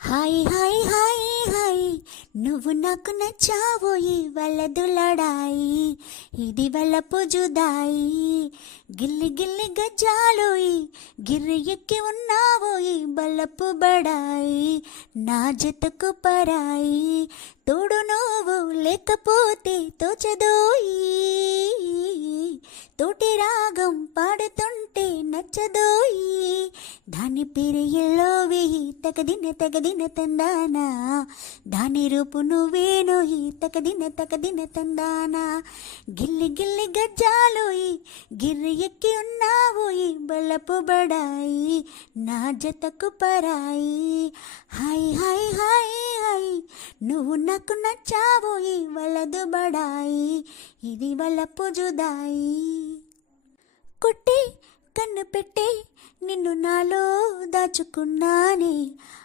hi hi hi hi నువ్వు నాకు నచ్చావోయి వలదులడాయి ఇది వలపు జుదాయి గిల్లి గిల్లి గజ్జాలోయి గిర్రి ఎక్కి ఉన్నావోయి బలపు బడాయి నా జతకు పరాయి తోడు నువ్వు లేకపోతే తోచదోయి తోటి రాగం పాడుతుంటే నచ్చదోయి దాని పేరు ఎల్లోవి తగదిన తందానా దాని రూపు నువ్వేనోయి తగదిన తందానా గిల్లి గిల్లి గజ్జాలోయి గిర్రి ఎక్కి ఉన్నావోయి బలపు బడాయి నా జతకు పరాయి హాయ్ హాయ్ హాయ్ హాయ్ నువ్వు నాకు నచ్చావోయి వలదు బడాయి ఇది వలపు జుదాయి కొట్టి కన్ను పెట్టే నిన్ను నాలో దాచుకున్నానే